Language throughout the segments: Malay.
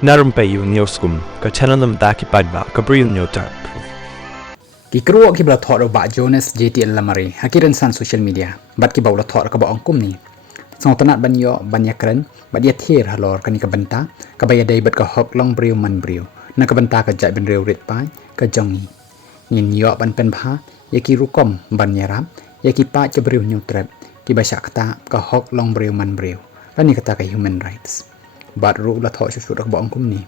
Narum payu nioskum, ka chananam daki padba, ka bril nyotar. Ki kruo ki bla thor ba Jonas JTL lamari hakiran san social media bat ki bawla thor ka ba ongkum ni song tanat ban yo ban yakran bat ya thir halor kani ka banta ka ba ya dai bat ka hok long briu man briu na ka banta ka jai ben reu rit pai ka jongi ngin yo ban pen pha ya ki rukom ban yaram ya ki pa cha briu nyu trap ki ba shakta ka hok long briu man briu kani kata ka human rights bat ru la thor shu ka ba ongkum ni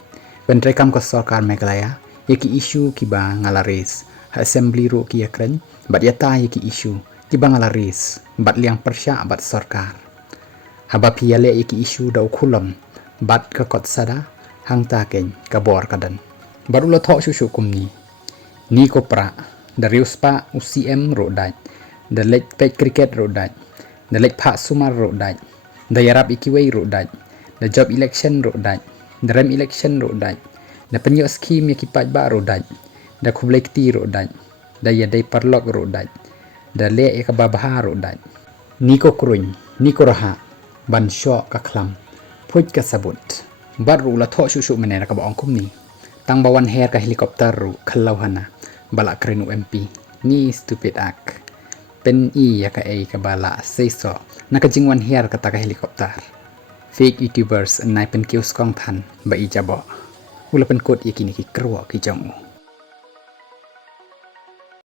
ben rekam ka sarkar megalaya ya ki issue ki ba ngalaris assembly ro ki yakran bat yata ki issue ki bangladesh bat liang persya bat sarkar haba piale ki issue dau khulam bat ka kot sada hang ta ken ka bor kadan barulo tho shu kumni ni ko pra dari uspa UCM ro dai the late pet cricket ro dai the late pha sumar ro dai the yarab ikiwei ro dai the job election ro dai the rem election ro dai the penyo scheme ki pat ba ro dai da kublekti ro dai da ya dai parlok ro dai da le e ka babha ro dai ni ko kruin ni ko raha ban sho ka khlam phuj ka sabut bar ru la tho shu mene ka ba ongkum ni tang bawan her ka helicopter ru khallau hana bala krenu MP ni stupid ak pen i ya ka e ka bala sei so na ka jingwan her ka ta ka helicopter fake youtubers nai pen kius kong than ba i jabo ula pen kot yakini ki kruwa ki jamu